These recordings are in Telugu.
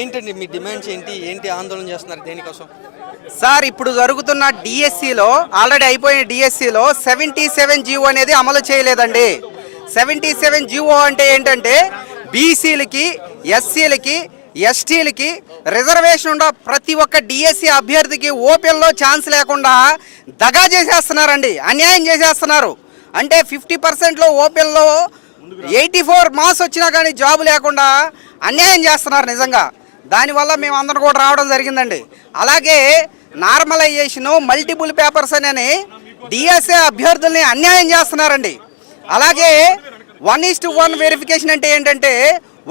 ఏంటండి మీ డిమాండ్స్ ఏంటి? ఏంటి ఆందోళన చేస్తున్నారు దేనికోసం? సార్ ఇప్పుడు జరుగుతున్న డిఎస్సిలో ఆల్రెడీ అయిపోయిన డిఎస్సిలో సెవెంటీ సెవెన్ జీవో అనేది అమలు చేయలేదండి. సెవెంటీ సెవెన్ జీవో అంటే ఏంటంటే బీసీలకి ఎస్సీలకి ఎస్టీలకి రిజర్వేషన్ ఉన్న ప్రతి ఒక్క డిఎస్సి అభ్యర్థికి ఓపెన్లో ఛాన్స్ లేకుండా దగా చేసేస్తున్నారండి. అన్యాయం చేసేస్తున్నారు. అంటే ఫిఫ్టీ పర్సెంట్లో ఓపెన్లో ఎయిటీ ఫోర్ మార్క్స్ వచ్చినా కానీ జాబ్ లేకుండా అన్యాయం చేస్తున్నారు నిజంగా. దానివల్ల మేము అందరం కూడా రావడం జరిగిందండి. అలాగే నార్మలైజేషను మల్టిపుల్ పేపర్స్ అని డిఎస్ఏ అభ్యర్థుల్ని అన్యాయం చేస్తున్నారండి. అలాగే వన్ ఈస్ట్ వన్ వెరిఫికేషన్ అంటే ఏంటంటే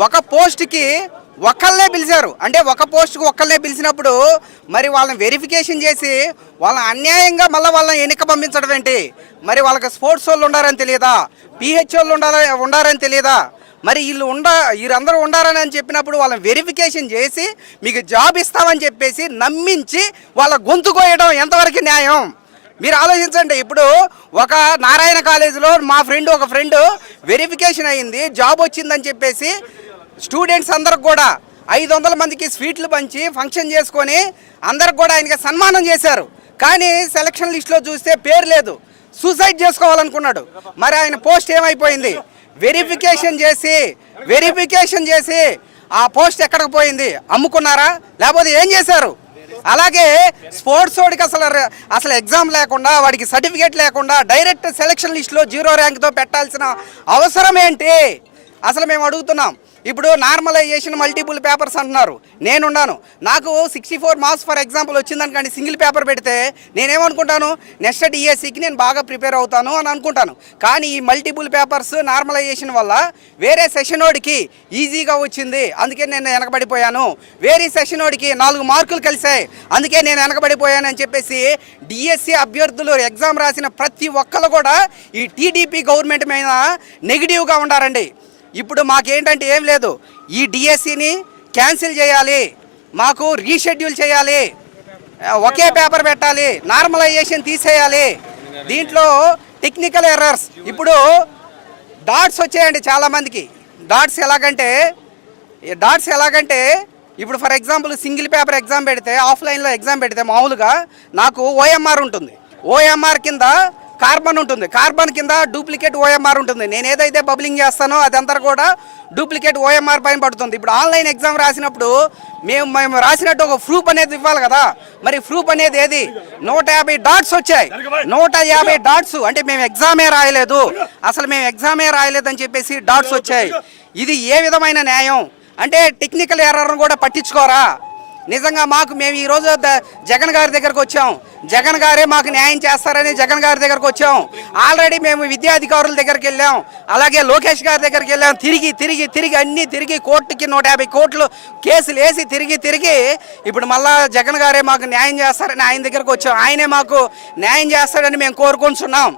ఒక పోస్ట్కి ఒక్కళ్ళనే పిలిచారు. అంటే ఒక పోస్ట్కి ఒక్కళ్ళనే పిలిచినప్పుడు మరి వాళ్ళని వెరిఫికేషన్ చేసి వాళ్ళని అన్యాయంగా మళ్ళీ వాళ్ళని ఎన్నిక పంపించడం ఏంటి మరి వాళ్ళకి స్పోర్ట్స్ వాళ్ళు ఉండారని తెలియదా? పిహెచ్ వాళ్ళు ఉండాల ఉండారని తెలియదా? మరి వీళ్ళు ఉండ వీరందరూ ఉండారని అని చెప్పినప్పుడు వాళ్ళని వెరిఫికేషన్ చేసి మీకు జాబ్ ఇస్తామని చెప్పేసి నమ్మించి వాళ్ళ గొంతు కోయడం ఎంతవరకు న్యాయం? మీరు ఆలోచించండి. ఇప్పుడు ఒక నారాయణ కాలేజీలో మా ఫ్రెండ్ ఒక ఫ్రెండ్ వెరిఫికేషన్ అయింది జాబ్ వచ్చిందని చెప్పేసి స్టూడెంట్స్ అందరికి కూడా ఐదు వందల మందికి స్వీట్లు పంచి ఫంక్షన్ చేసుకొని అందరికి కూడా ఆయనకి సన్మానం చేశారు. కానీ సెలక్షన్ లిస్ట్లో చూస్తే పేరు లేదు. సూసైడ్ చేసుకోవాలనుకున్నాడు. మరి ఆయన పోస్ట్ ఏమైపోయింది? వెరిఫికేషన్ చేసి వెరిఫికేషన్ చేసి ఆ పోస్ట్ ఎక్కడికి పోయింది? అమ్ముకున్నారా? లేకపోతే ఏం చేశారు? అలాగే స్పోర్ట్స్ వాడికి అసలు అసలు ఎగ్జామ్ లేకుండా వాడికి సర్టిఫికేట్ లేకుండా డైరెక్ట్ సెలక్షన్ లిస్ట్లో జీరో ర్యాంక్తో పెట్టాల్సిన అవసరం ఏంటి? అసలు మేము అడుగుతున్నాం. ఇప్పుడు నార్మలైజేషన్ మల్టిపుల్ పేపర్స్ అంటున్నారు. నేనున్నాను. నాకు sixty four marks for example వచ్చిందనుకోండి సింగిల్ పేపర్ పెడితే నేనేమనుకుంటాను? నెక్స్ట్ డిఎస్సికి నేను బాగా ప్రిపేర్ అవుతాను అని అనుకుంటాను. కానీ ఈ మల్టిపుల్ పేపర్స్ నార్మలైజేషన్ వల్ల వేరే సెషనోడికి ఈజీగా వచ్చింది. అందుకే నేను వెనకబడిపోయాను. వేరే సెషనోడికి నాలుగు మార్కులు కలిసాయి అందుకే నేను వెనకబడిపోయాను అని చెప్పేసి డిఎస్సి అభ్యర్థులు ఎగ్జామ్ రాసిన ప్రతి ఒక్కరు కూడా ఈ టీడీపీ గవర్నమెంట్ మీద నెగిటివ్గా ఉండారండి. ఇప్పుడు మాకేంటంటే ఏం లేదు. ఈ డిఎస్సిని క్యాన్సిల్ చేయాలి. మాకు రీషెడ్యూల్ చేయాలి. ఒకే పేపర్ పెట్టాలి. నార్మలైజేషన్ తీసేయాలి. దీంట్లో టెక్నికల్ ఎర్రర్స్. ఇప్పుడు డాట్స్ వచ్చాయండి చాలామందికి. డాట్స్ ఎలాగంటే డాట్స్ ఎలాగంటే ఇప్పుడు for example single paper exam పెడితే ఆఫ్లైన్లో ఎగ్జామ్ పెడితే మామూలుగా నాకు ఓఎంఆర్ ఉంటుంది. ఓఎంఆర్ కింద కార్బన్ ఉంటుంది. కార్బన్ కింద డూప్లికేట్ ఓఎంఆర్ ఉంటుంది. నేను ఏదైతే బబ్లింగ్ చేస్తానో అదంతా కూడా డూప్లికేట్ ఓఎంఆర్ పైన పడుతుంది. ఇప్పుడు ఆన్లైన్ ఎగ్జామ్ రాసినప్పుడు మేము మేము రాసినట్టు ఒక ప్రూఫ్ అనేది ఇవ్వాలి కదా. మరి ప్రూఫ్ అనేది ఏది? నూట యాభై డాట్స్ వచ్చాయి. నూట యాభై డాట్స్. అంటే మేము ఎగ్జామే రాయలేదు. అసలు మేము ఎగ్జామే రాయలేదని చెప్పేసి డాట్స్ వచ్చాయి. ఇది ఏ విధమైన న్యాయం? అంటే టెక్నికల్ ఎర్రర్ను కూడా పట్టించుకోరా? నిజంగా మాకు మేము ఈరోజు జగన్ గారి దగ్గరకు వచ్చాం. జగన్ గారే మాకు న్యాయం చేస్తారని జగన్ గారి దగ్గరకు వచ్చాం. ఆల్రెడీ మేము విద్యాధికారుల దగ్గరికి వెళ్ళాం. అలాగే లోకేష్ గారి దగ్గరికి వెళ్ళాం. తిరిగి తిరిగి తిరిగి అన్నీ తిరిగి కోర్టుకి నూట యాభై కోట్లు కేసులు వేసి తిరిగి తిరిగి ఇప్పుడు మళ్ళా జగన్ గారే మాకు న్యాయం చేస్తారని ఆయన దగ్గరకు వచ్చాం. ఆయనే మాకు న్యాయం చేస్తాడని మేము కోరుకుంటున్నాం.